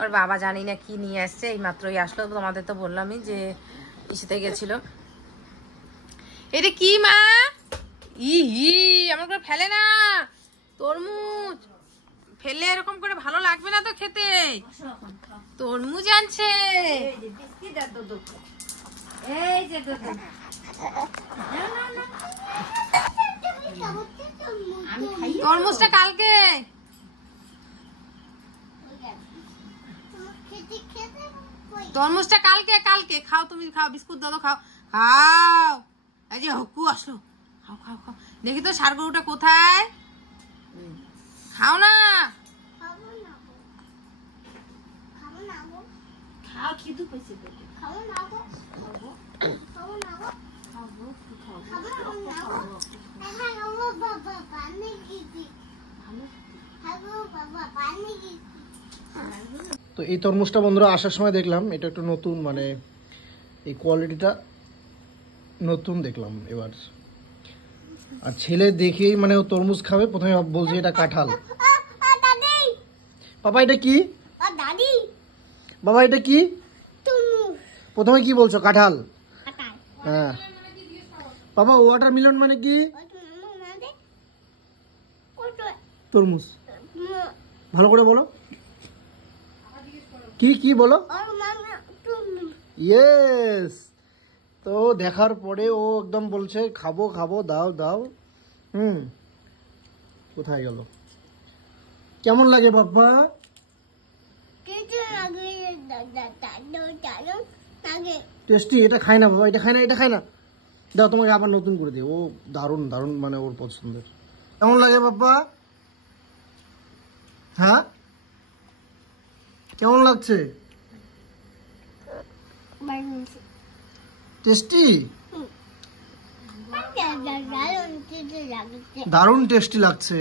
ওর বাবা জানি না কি নিয়ে আসছে, এই মাত্রই আসলো। তোমাদের তো বললামই যে ইসেতে গেছিল। এটা কি মা? আমার করে ফেলে না, তরমুজ ফেললে এরকম করে ভালো লাগবে না তো খেতে। তরমুজ আনছে। তরমুজটা কালকে, তরমুজটা কালকে কালকে খাও, তুমি খাও, বিস্কুট দাও, খাও খাও। এই যে হকু আসলো, খাও খাও খাও। দেখি তো ষাঁড় গরুটা কোথায়, খাও না। খাও, খিদু পেয়েছে পেটে। তো এই তরমুজটা বন্ধুরা আসার সময় দেখলাম এটা একটু নতুন, মানে এই কোয়ালিটিটা নতুন দেখলাম এবার। আর ছেলে দেখেই মানে ও তরমুজ খাবে, প্রথমে বলছে এটা কাঁঠাল। বাবা এটা কি? বাবা এটা কি? প্রথমে কি বলছো? কাঁঠাল। হ্যাঁ বাবা, ওয়াটারমেলন মানে কি? তরমুজ। ভালো করে বলো, কি কি বলো? ইয়েস। তো দেখার পরে ও একদম বলছে খাবো খাবো, দাও দাও। কোথায় গেল? কেমন লাগে বাবা? টেস্টি। এটা খায় না বাবা, এটা খায় না, এটা খায় না। দাও তোমাকে আবার নতুন করে দিই। ও দারুণ দারুণ, মানে ওর পছন্দের। কেমন লাগে বাবা? হ্যাঁ কেমন লাগছে? টেস্টি, দারুণ টেস্টি লাগছে।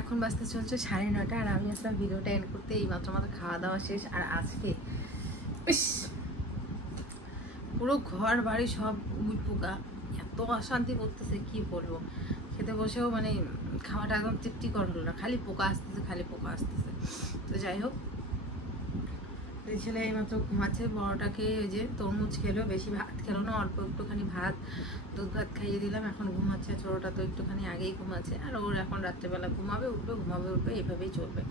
এখন বাজতে চলছে 9:30, আর আমি আসলাম ভিডিওটা এন্ড করতে। এই মাত্র আমাদের খাওয়া দাওয়া শেষ। আর আজকে পুরো ঘর বাড়ি সব পোকা, এত অশান্তি করতেছে কি বলবো। খেতে বসেও মানে খাওয়াটা একদম তৃপ্তিকর হলো না, খালি পোকা আসতেছে, খালি পোকা আসতেছে। তো যাই হোক, ছেলে এইমাত্র ঘুমাচ্ছে। বড়টাকে ওই যে তরমুজ খেলো, বেশি ভাত খেলো না, অল্প একটুখানি ভাত, দুধ ভাত খাইয়ে দিলাম, এখন ঘুমাচ্ছে। ছোটোটা তো একটুখানি আগেই ঘুমাচ্ছে, আর ওর এখন রাত্রেবেলা ঘুমাবে উঠবে, ঘুমাবে উঠবে, এভাবেই চলবে।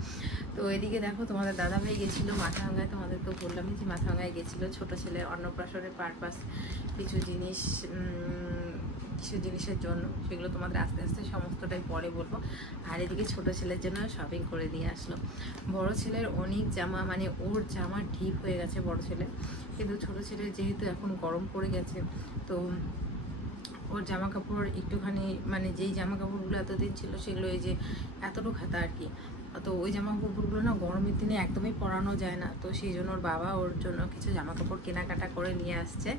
তো এদিকে দেখো, তোমাদের দাদাভাই গেছিলো মাথাভাঙ্গায়। তোমাদেরকে বললামই যে মাথাভাঙ্গায় গেছিলো ছোটো ছেলের অন্নপ্রাশনের পারপাস, কিছু জিনিসের জন্য। সেগুলো তোমাদের আস্তে আস্তে সমস্তটাই পরে বলবো। আর এদিকে ছোটো ছেলের জন্য শপিং করে দিয়ে আসলো। বড় ছেলের অনেক জামা, মানে ওর জামা ঢিপ হয়ে গেছে বড় ছেলে, কিন্তু ছোটো ছেলের যেহেতু এখন গরম পড়ে গেছে, তো ওর জামা কাপড় একটুখানি, মানে যেই জামা কাপড়গুলো এতদিন ছিল সেগুলো এই যে এতটুকু হাতা আর কি। তো ওই জামা কাপড়গুলো না গরমের দিনে একদমই পরানো যায় না। তো সেই জন্য ওর বাবা ওর জন্য কিছু জামা কাপড় কেনাকাটা করে নিয়ে আসছে।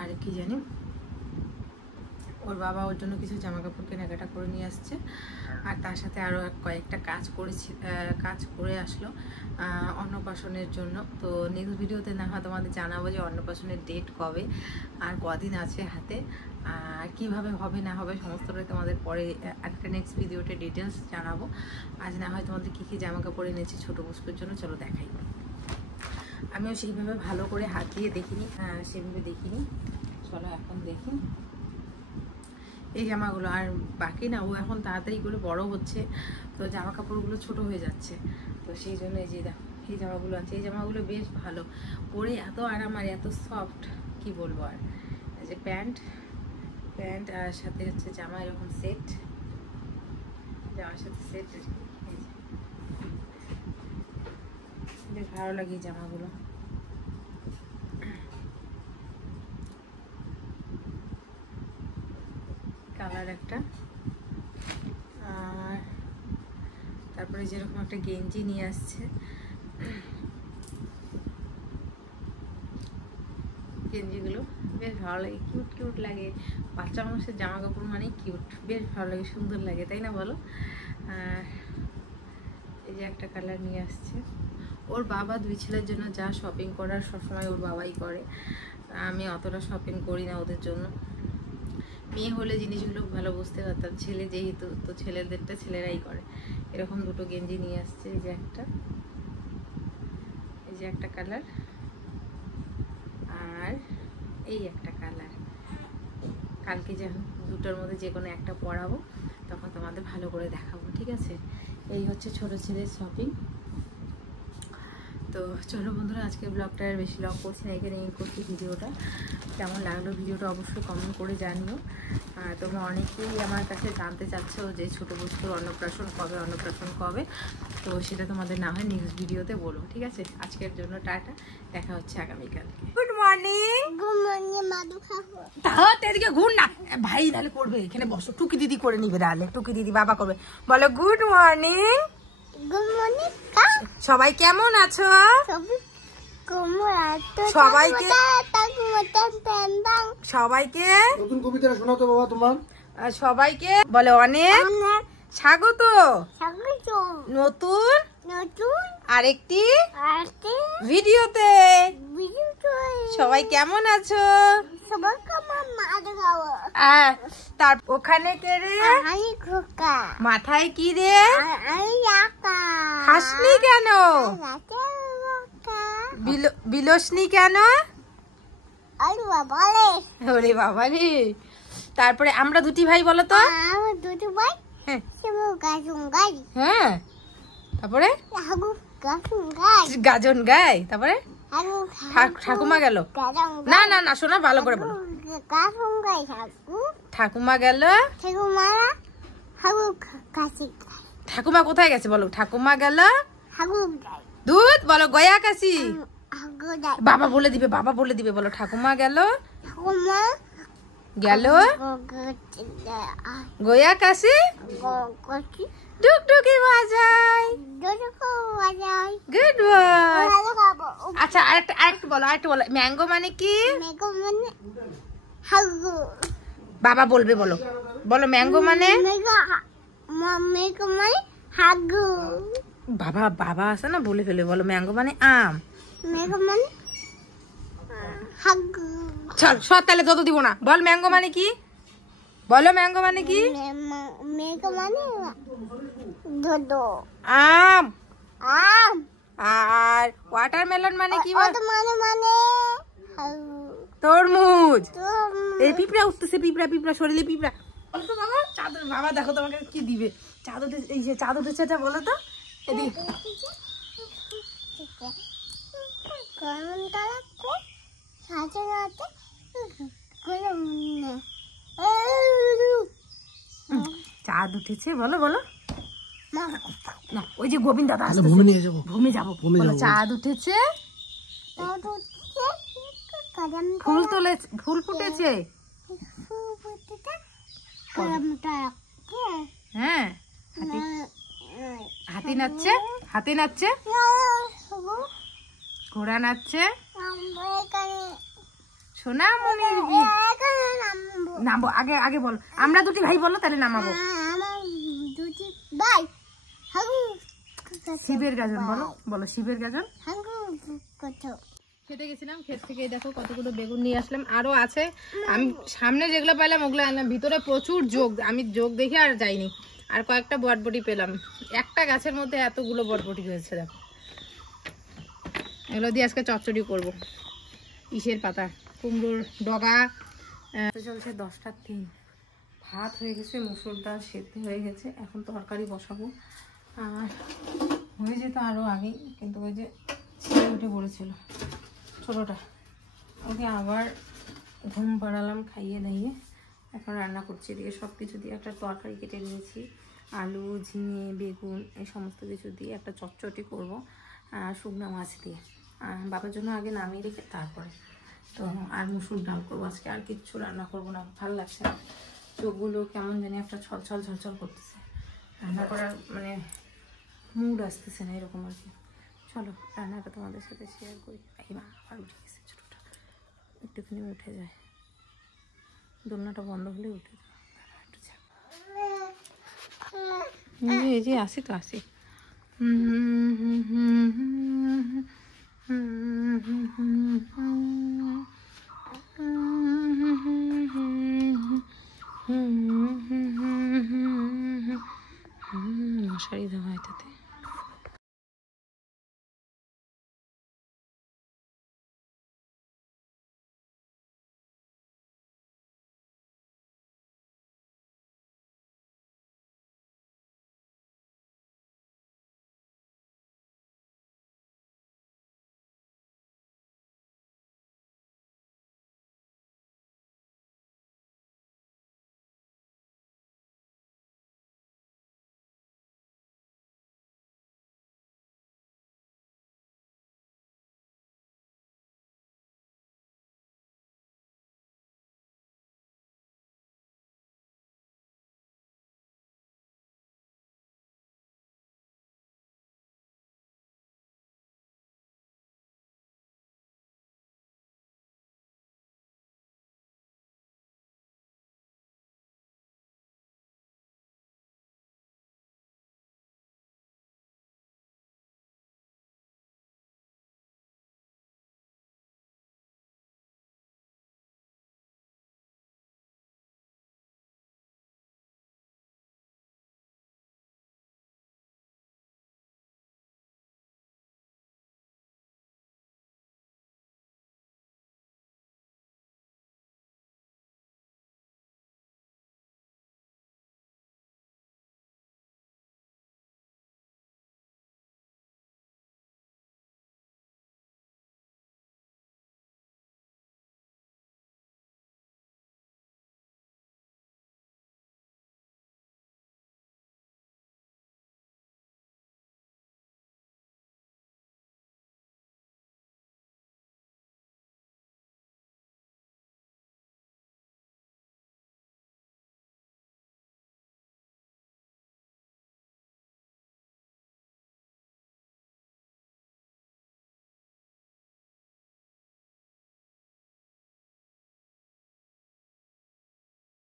আর কি জানি, ওর বাবা ওর জন্য কিছু জামা কাপড় কেনাকাটা করে নিয়ে আসছে। আর তার সাথে আরও কয়েকটা কাজ করে আসলো অন্নপ্রাশনের জন্য। তো নেক্সট ভিডিওতে না হয় তোমাদের জানাবো যে অন্নপ্রাশনের ডেট কবে আর কদিন আছে হাতে, আর কীভাবে হবে না হবে সমস্তটাই তোমাদের পরে একটা নেক্সট ভিডিওতে ডিটেলস জানাবো। আজ না হয় তোমাদের কী কী জামা কাপড় এনেছি ছোটো পুষ্পের জন্য, চলো দেখাই। আমিও সেইভাবে ভালো করে হাত দিয়ে দেখিনি, সেভাবে দেখিনি, চলো এখন দেখি এই জামাগুলো। আর বাকি না, ও এখন তাড়াতাড়ি করে বড় হচ্ছে, তো জামা কাপড়গুলো ছোট হয়ে যাচ্ছে। তো সেই জন্য এই যে দেখো এই জামাগুলো আছে, এই জামাগুলো বেশ ভালো, পরে এত আরাম আর এত সফট, কি বলবো। আর এই যে প্যান্ট আর সাথে হচ্ছে জামা, এরকম সেট, জামার সাথে সেট, বেশ ভালো লাগে এই জামাগুলো। কালার একটা, আর তারপরে যেরকম একটা গেঞ্জি নিয়ে আসছে, গেঞ্জিগুলো বেশ ভালো লাগে, কিউট কিউট লাগে। বাচ্চা মানুষের জামা কাপড় মানে কিউট, বেশ ভালো লাগে, সুন্দর লাগে, তাই না বলো? আর এই যে একটা কালার নিয়ে আসছে। ওর বাবা দুই ছেলের জন্য যা শপিং করার সবসময় ওর বাবাই করে। আমি অতটা শপিং করি না ওদের জন্য। মেয়ে হলে জিনিসগুলো ভালো বুঝতে পারতাম, ছেলে যেহেতু, তো ছেলেদেরটা ছেলেরাই করে। এরকম দুটো গেঞ্জি নিয়ে আসছে, এই যে একটা কালার, আর এই একটা কালার। কালকে যখন দুটোর মধ্যে যে কোনো একটা পরাবো তখন তোমাদের ভালো করে দেখাবো, ঠিক আছে? এই হচ্ছে ছোট ছেলের শপিং। তো চলো বন্ধুরা, আজকের ব্লগটা আর বেশি লং করছি না, এখানে এই করছি ভিডিওটা। কেমন লাগলো ভিডিওটা অবশ্যই কমেন্ট করে জানিও। আর তোমরা অনেকেই আমার কাছে জানতে চাচ্ছো যে ছোটো বস্তুর অন্নপ্রাশন কবে, তো সেটা তোমাদের না হয় নেক্সট ভিডিওতে বলো, ঠিক আছে? আজকের জন্য টাটা, দেখা হচ্ছে আগামীকাল। Good morning. গুড মর্নিং মাদু খাবো। তাহলে এদিকে ঘুর না, ভাই তাহলে করবে, এখানে বসো, টুকি দিদি করে নিবে, তাহলে টুকি দিদি বাবা করবে। বলো গুড মর্নিং। গুড মর্নিং সবাই কেমন আছো? সবাইকে সবাইকে নতুন কবিতা শোনাও তো বাবা তোমার। সবাইকে বলে অনেক স্বাগত নতুন আরেকটি ভিডিওতে। সবাই কেমন আছো? তার ওখানে কে রে? মাথায় কি রে? খাসনি কেন? বিলসনি কেন? ওরে বাবা রে। তারপরে আমরা দুটি ভাই বলো তো। হ্যাঁ হ্যাঁ, তারপরে গাজন গায়, তারপরে ঠাকুমা গেল। না না না, শোনা ভালো করে বলো। ঠাকুমা গেল। ঠাকুমা কোথায় গেছে বলো? ঠাকুমা গেল দুধ, বলো গয়া কাশি। বাবা বলে দিবে, বলো ঠাকুমা গেল গয়া কাশি টুকটুকি বাজায়। Good boy. আচ্ছা আরেকটু বলো, ম্যাঙ্গো মানে কি? বাবা বলবে, বলো ম্যাঙ্গো মানে। বাবা আছে না, বলে ফেলে, বলো ম্যাঙ্গো মানে আম। চল সব, তাহলে যত দিব না, বল ম্যাঙ্গো মানে কি? বলো ম্যাঙ্গো মানে কি? আম। আর ওয়াটারমেলন মানে কি? তরমুজ। এই পিঁপড়া উঠতেছে, পিঁপড়া শরীরে পিঁপড়া। চাদর, বাবা দেখো তোমাকে কি দিবে। চাদর, এই যে চাদর উঠেছে, বলো তো এদিকে। চাঁদ উঠেছে, বলো না। ওই যে গোবিন্দ দাদা আসছে, ভূমি যাবো। চাঁদ উঠেছে, ফুল ফুটেছে। হ্যাঁ, হাতি নাচছে, ঘোড়া নাচছে। সোনা মনির নামবো। আগে বলো, আমরা দুটি ভাই বলো, তাহলে নামাবো। শিবের গাজন বলো শিবের গাজন। খেতে গেছিলাম, ক্ষেত থেকে দেখো কতগুলো বেগুন নিয়ে আসলাম, আরো আছে। আমি সামনে যেগুলো পাইলাম ওগুলো আনলাম, ভিতরে প্রচুর যোগ, আমি যোগ দেখে আর যাইনি। আর কয়েকটা বটবটি পেলাম, একটা গাছের মধ্যে এতগুলো বটবটি হয়েছে দেখো। এগুলো দিয়ে আজকে চচ্চড়ি করবো। ইসের পাতা, কুমড়োর ডগা। চলছে 10টা 3। ভাত হয়ে গেছে, মুসুর ডাল সেদ্ধ হয়ে গেছে, এখন তরকারি বসাবো। আর হয়ে যেত আরও আগেই, কিন্তু ওই যে ছেলে উঠে পড়েছিল ছোটোটা, ওকে আবার ঘুম পাড়ালাম, খাইয়ে দাইয়ে এখন রান্না করছি। এদিকে সব কিছু দিয়ে একটা তরকারি কেটে নিয়েছি, আলু, ঝিঙে, বেগুন এই সমস্ত কিছু দিয়ে একটা চটচটি করব, শুকনো মাছ দিয়ে। বাবার জন্য আগে নামিয়ে রেখে তারপরে তো আর মুসুর ডাল করবো আজকে। আর কিচ্ছু রান্না করবো না, ভালো লাগছে না, চোখগুলো কেমন জানি একটা ছলছল করতেছে, রান্না করার মানে মুড আসতেছে না এরকম আর কি। চলো রান্নাটা তোমাদের সাথে শেয়ার করি। এই মা আবার উঠে গেছে ছোটোটা, একটুখানি উঠে যায়, দোলনাটা বন্ধ হলে উঠে যায়। এই যে আসি তো আসি।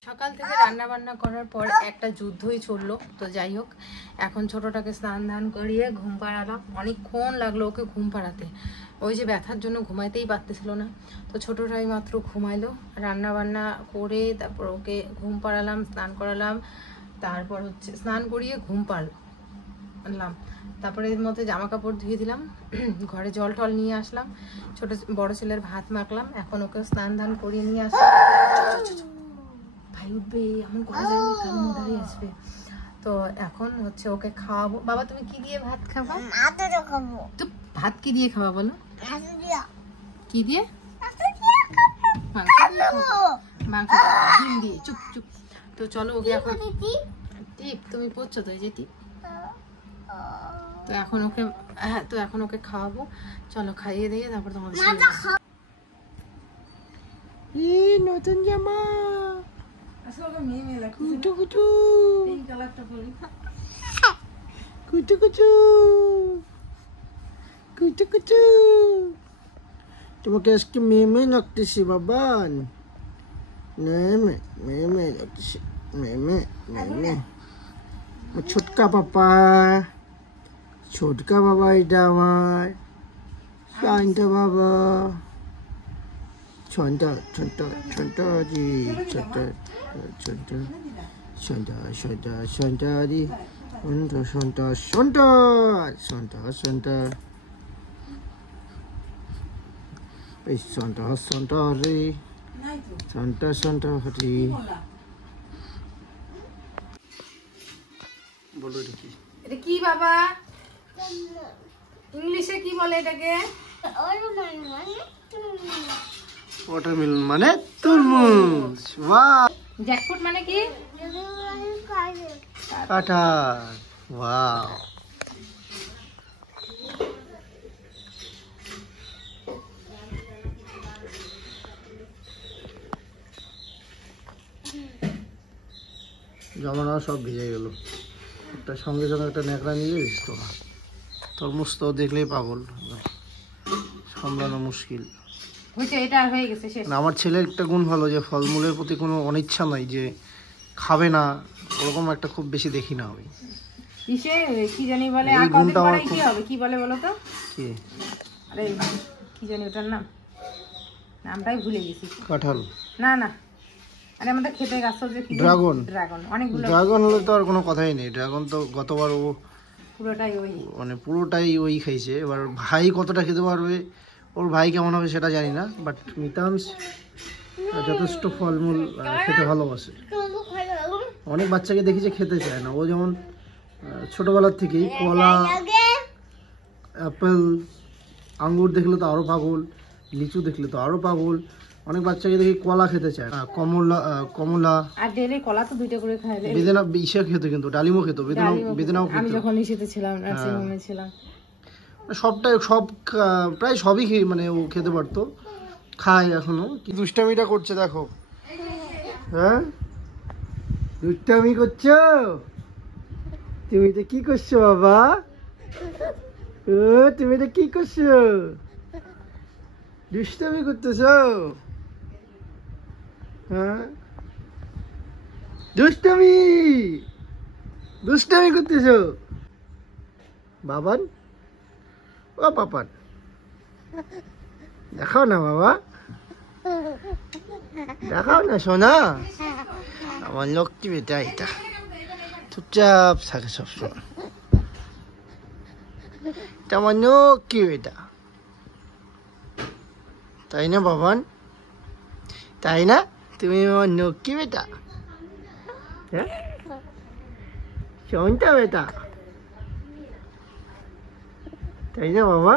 সকাল থেকে রান্না বান্না করার পর একটা যুদ্ধই চললো। তো যাই হোক, এখন ছোটটাকে স্নান ধান করিয়ে ঘুম পাড়ালাম। অনেকক্ষণ লাগলো ওকে ঘুম পাড়াতে, ওই যে ব্যথার জন্য ঘুমাইতেই পারতেছিল না। তো ছোটটাই মাত্র ঘুমাইলো। রান্না বান্না করে তারপর ওকে ঘুম পাড়ালাম, স্নান করালাম, তারপর হচ্ছে স্নান করিয়ে ঘুম পাড়লাম। তারপরে এর মধ্যে জামা কাপড় ধুয়ে দিলাম, ঘরে জল টল নিয়ে আসলাম, বড় ছেলের ভাত মাখলাম। এখন ওকে স্নান ধান করিয়ে নিয়ে আসলাম। ভাই উঠবে, এমন করা যায় না, কারণ দাঁড়িয়ে আসবে। তো এখন হচ্ছে ওকে খাওয়াবো। বাবা তুমি কি দিয়ে ভাত খাবো? তো ভাত কি দিয়ে খাওয়া বলো? কি দিয়ে? মাংস, ডিম দিয়ে। চুপ চুপ। তো চলো ওকে এখন টিপ, তুমি পড়ছো তো এই যে টিপ। তো এখন ওকে, হ্যাঁ তো এখন ওকে খাওয়াবো। চলো খাইয়ে দিয়ে তারপর তোমাদের নতুন জামা। কুটু কুটু কুটু কুটু কুটু কুটু, তোমাকে আজকে মেমে লাগতেছে বাবান। মেমে মেমে লাগতেছে, মেমে মেমে। ছোটকা পাপা, ছোটকা বাবা, এটা আমার শান্ত বাবা। ছন্টা ছন্টা ছন্টা জি, ছন্টা ছন্টা ছন্টা ছন্টা ছন্টা জি, ছন্টা ছন্টা ছন্টা ছন্টা ছন্টা, এই ছন্টা ছন্টা রে, ছন্টা ছন্টা রে। বলো এটা কি? এটা কি বাবা? ইংলিশে কি বলে এটাকে? ওয়াটারমেলন মানে তরমুজ। বাহ। জ্যাকফ্রুট মানে কি? কাঁঠাল। ওয়াও। জমানো সব ভিজে গেল। একটা সঙ্গে সঙ্গে একটা ন্যাকড়া নিলে ভিজতো না। তরমুজ তো দেখলেই পাগল, সামলানো মুশকিল। আমার ছেলের একটা গুণ ভালো যে ফলমূলের প্রতি কোনো অনিচ্ছা নাই, যে খাবে না ওরকম একটা খুব বেশি দেখি না আমি। কি জানি বলে, আর কদিন পরে কি হবে, কি বলে বলো তো? কি? আরে কি জানি ওটার নাম, নামটাই ভুলে গেছি। কাঁঠাল না না, আরে আমাদের খেতে গাছ যে ড্রাগন। ড্রাগন অনেকগুলো। ড্রাগন হলে তো আর কোনো কথাই নেই। ড্রাগন তো গতবার ও পুরোটাই ওই, মানে পুরোটাই ওই খাইছে। এবার ভাই কতটা খেতে পারবে, ওর ভাই কেমন হবে সেটা জানি না, বাট মিতাংশ যথেষ্ট ফলমূল খেতে ভালোবাসে। অনেক বাচ্চাকে দেখি যে খেতে চায় না। ও যেমন ছোটবেলার থেকেই কলা, অ্যাপেল, আঙ্গুর দেখলে তো আরও পাগল, লিচু দেখলে তো আরও পাগল। অনেক বাচ্চাকে দেখি কলা খেতে চায়, কমলা, কমলা আর ডেলি কলা তো দুইটা করে খায়। বেদানা ইসে খেত, কিন্তু ডালিমও খেত, বেদানাও খেত। আমি যখন ইসেতে ছিলাম, নার্সিং হোমে ছিলাম, সবটাই সব প্রায় সবই মানে ও খেতে পারতো, খায় এখনো। কি দুষ্টামিটা করছে দেখো। হ্যাঁ দুষ্টামি করছো তুমি, এটা কি করছো বাবা? ও তুমি এটা কি করছো? দুষ্টামি করতেছো? হ্যাঁ দুষ্টামি, দুষ্টামি করতেছো বাবান। ও পাপান দেখাও না বাবা, দেখাও না সোনা। আমার লক্ষ্মী বেটা, এটা চুপচাপ থাকে সবসময়। এটা আমার লক্ষ্মী বেটা, তাই না বাবান? তাই না? তুমি আমার লক্ষ্মী বেটা, হ্যাঁ শোনটা বেটা, তাই না বাবা?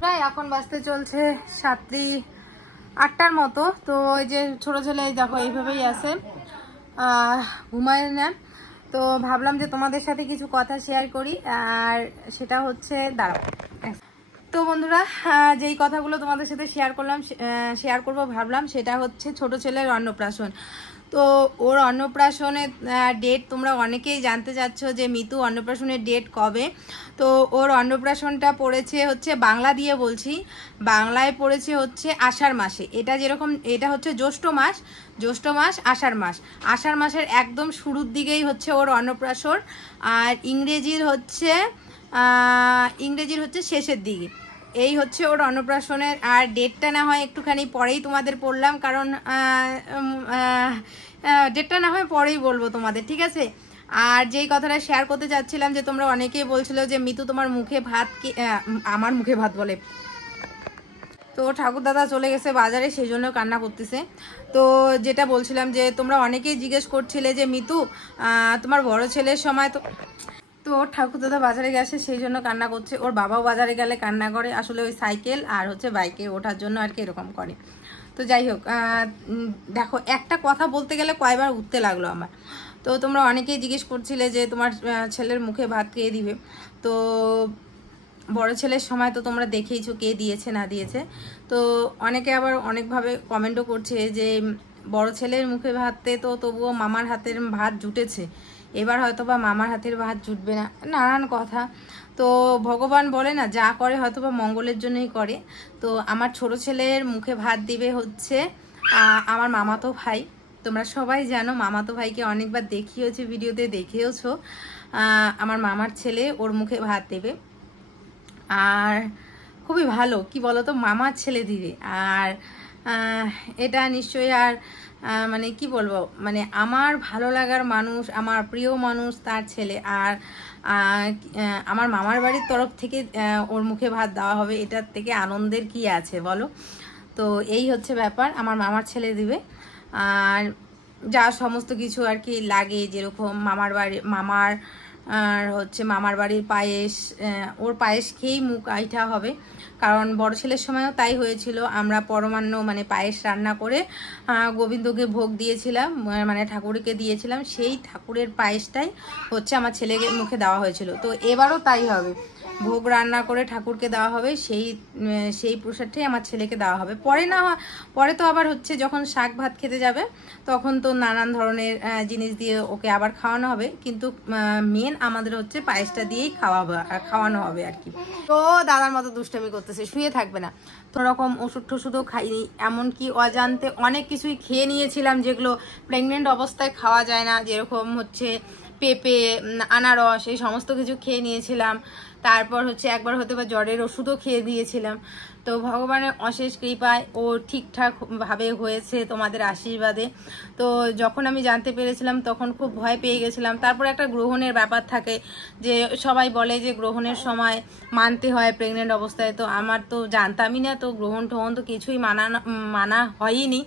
প্রায় এখন বাজতে চলছে 7:08টার মতো। তো ওই যে ছোট ছেলে দেখো এইভাবেই আছে, ঘুমায় না। তো ভাবলাম যে তোমাদের সাথে কিছু কথা শেয়ার করি, আর সেটা হচ্ছে দাঁড়াও তো বন্ধুরা, যেই কথাগুলো তোমাদের সাথে শেয়ার করবো ভাবলাম, সেটা হচ্ছে ছোট ছেলের অন্নপ্রাশন। তো ওর অন্নপ্রাশনের ডেট তোমরা অনেকেই জানতে চাচ্ছ যে মিতু অন্নপ্রাশনের ডেট কবে। তো ওর অন্নপ্রাশনটা পড়েছে হচ্ছে, বাংলা দিয়ে বলছি, বাংলায় পড়েছে হচ্ছে আষাঢ় মাসে। এটা হচ্ছে জ্যৈষ্ঠ মাস আষাঢ় মাসের একদম শুরুর দিকেই হচ্ছে ওর অন্নপ্রাশন। আর ইংরেজির হচ্ছে শেষের দিকে। এই হচ্ছে ওর অন্নপ্রাশনের। আর ডেটটা না হয় একটুখানি পরেই তোমাদের বললাম, কারণ ডেটটা না হয় পরেই বলবো তোমাদের, ঠিক আছে। আর যেই কথাটা শেয়ার করতে চাচ্ছিলাম, যে তোমরা অনেকেই বলছিল যে মিতু তোমার মুখে ভাত কি, আমার মুখে ভাত বলে, তো ঠাকুর দাদা চলে গেছে বাজারে, সেই জন্য কান্না করতেছে। তো যেটা বলছিলাম, যে তোমরা অনেকেই জিজ্ঞেস করছিলে যে মিতু তোমার বড় ছেলের সময় তো ঠাকুর দাদা বাজারে গেছে, সেই জন্য কান্না করছে। ওর বাবাও বাজারে গেলে কান্না করে, আসলে ওই সাইকেল আর হচ্ছে বাইকে ওঠার জন্য আর কি এরকম করে। তো যাই হোক, দেখো একটা কথা বলতে গেলে কয়বার উঠতে লাগলো আমার। তো তোমরা অনেকেই জিজ্ঞেস করছিলে যে তোমার ছেলের মুখে ভাত কে দিবে। তো বড় ছেলের সময় তো তোমরা দেখেইছো কে দিয়েছে না দিয়েছে। তো অনেকে আবার অনেকভাবে কমেন্টও করছে যে বড় ছেলের মুখে ভাতে তো তবুও মামার হাতের ভাত জুটেছে, এবার হয়তো বা মামার হাতের ভাত জুটবে না, নানান কথা। তো ভগবান বলে না, যা করে হয়তো বা মঙ্গলের জন্যই করে। তো আমার ছোট ছেলের মুখে ভাত দিবে হচ্ছে আমার মামাতো ভাই। তোমরা সবাই জানো মামাতো ভাইকে অনেকবার দেখিয়েছো, ভিডিওতে দেখেওছো। আমার মামার ছেলে ওর মুখে ভাত দেবে। আর খুবই ভালো, কি বলতো, মামার ছেলে দিবে। আর এটা নিশ্চয়ই, আর মানে কি বলবো, মানে আমার ভালো লাগার মানুষ, আমার প্রিয় মানুষ, তার ছেলে। আর আমার মামার বাড়ির তরফ থেকে ওর মুখে ভাত দেওয়া হবে, এটার থেকে আনন্দের কি আছে বলো। তো এই হচ্ছে ব্যাপার, আমার মামার ছেলে দিবে। আর যা সমস্ত কিছু আর কি লাগে, যেরকম মামার বাড়ির পায়েস, ওর পায়েস খেয়েই মুখ আইঠা হবে। কারণ বড় ছেলের সময়ও তাই হয়েছিল, আমরা পরমান্ন মানে পায়েস রান্না করে গোবিন্দকে ভোগ দিয়েছিলাম, মানে ঠাকুরকে দিয়েছিলাম, সেই ঠাকুরের পায়েসটাই হচ্ছে আমার ছেলেকে মুখে দেওয়া হয়েছিল। তো এবারও তাই হবে, ভোগ রান্না করে ঠাকুরকে দেওয়া হবে, সেই প্রসাদটাই আমার ছেলেকে দেওয়া হবে। পরে তো আবার হচ্ছে যখন শাক ভাত খেতে যাবে, তখন তো নানান ধরনের জিনিস দিয়ে ওকে আবার খাওয়ানো হবে, কিন্তু মেন আমাদের হচ্ছে পায়েসটা দিয়েই খাওয়ানো হবে আর কি। তো দাদার মতো দুষ্টামি করতেছে, শুয়ে থাকবে না। তো রকম ওষুধ টষুধও খাইনি, এমনকি অজান্তে অনেক কিছুই খেয়ে নিয়েছিলাম যেগুলো প্রেগনেন্ট অবস্থায় খাওয়া যায় না, যেরকম হচ্ছে পেঁপে, আনারস, এই সমস্ত কিছু খেয়ে নিয়েছিলাম। তারপর হচ্ছে একবার হতে বা জ্বরের ওষুধও খেয়ে দিয়েছিলাম। তো ভগবানের অশেষ কৃপায় ও ঠিকঠাক ভাবে হয়েছে তোমাদের আশীর্বাদে। তো যখন আমি জানতে পেরেছিলাম তখন খুব ভয় পেয়ে গেছিলাম। তারপর একটা গ্রহণের ব্যাপার থাকে, যে সবাই বলে যে গ্রহণের সময় মানতে হয় প্রেগনেন্ট অবস্থায়। তো আমার তো জানতামই না, তো গ্রহণ টোহণ তো কিছুই মানা হয়নি।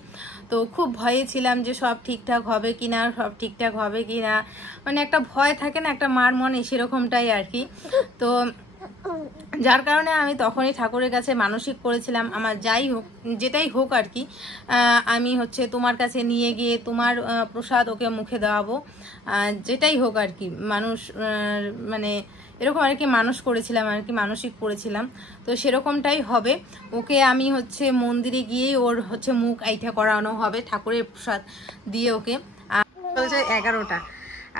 তো খুব ভয়ে ছিলাম যে সব ঠিকঠাক হবে কিনা, মানে একটা ভয় থাকে না একটা মার মনে, সেরকমটাই আর কি। তো যার কারণে আমি তখনই ঠাকুরের কাছে মানসিক করেছিলাম, আমার যেটাই হোক আর কি, আমি হচ্ছে তোমার কাছে নিয়ে গিয়ে তোমার প্রসাদ ওকে মুখে দেওয়াবো, যেটাই হোক আর কি। মানুষ মানে এরকম আর কি মানসিক করেছিলাম। তো সেরকমটাই হবে, ওকে আমি হচ্ছে মন্দিরে গিয়েই ওর হচ্ছে মুখ আইঠা করানো হবে ঠাকুরের প্রসাদ দিয়ে ওকে। 11টা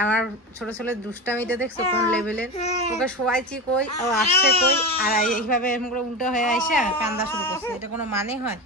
আমার ছোট ছেলের দুষ্টামিটা দেখছো কোন লেভেলের, ওকে শোয়াইছি কই, ও আসছে কই, আর এইভাবে এরকম করে উল্টো হয়ে আইসা কান্দা শুরু করছে। এটা কোনো মানে হয়?